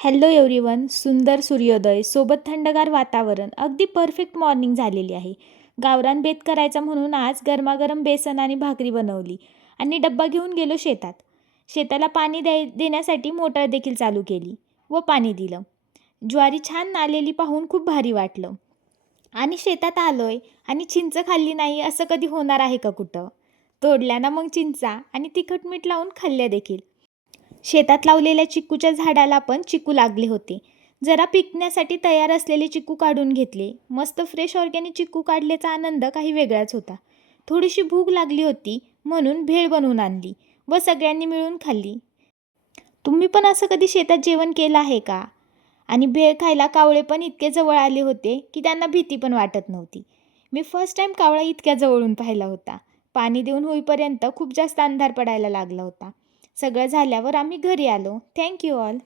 Hello everyone. सुंदर सूर्योदय सोबत थंडगार वातावरण, अगदी परफेक्ट मॉर्निंग झालेली आहे. गावरान बेत करायचा म्हणून आज गरमागरम बेसन आणि भाकरी बनवली आणि डब्बा घेऊन गेलो शेतात. शेताला पाणी देण्यासाठी मोटर देखील चालू केली व पाणी दिलं. ज्वारी छान आलेली पाहून खूप भारी वाटलं. आणि शेतात आलोय आणि चिंच खाल्ली नाही असं कधी होणार आहे का कुठं? तोडल्या ना मग चिंचा आणि तिखट मीठ लावून खाल्ल्या देखील. शेतात लावलेल्या चिक्कूच्या झाडाला पण चिकू लागले होते. जरा पिकण्यासाठी तयार असलेले चिकू काढून घेतले. मस्त फ्रेश ऑर्गॅनिक चिकू काढल्याचा आनंद काही वेगळाच होता. थोडीशी भूक लागली होती म्हणून भेळ बनवून आणली व सगळ्यांनी मिळून खाल्ली. तुम्ही पण असं कधी शेतात जेवण केलं आहे का? आणि भेळ खायला कावळे पण इतके जवळ आले होते की त्यांना भीती पण वाटत नव्हती. मी फर्स्ट टाइम कावळा इतक्या जवळून पाहिला होता. पाणी देऊन होईपर्यंत खूप जास्त अंधार पडायला लागला होता. सगळं झाल्यावर आम्ही घरी आलो. Thank you all.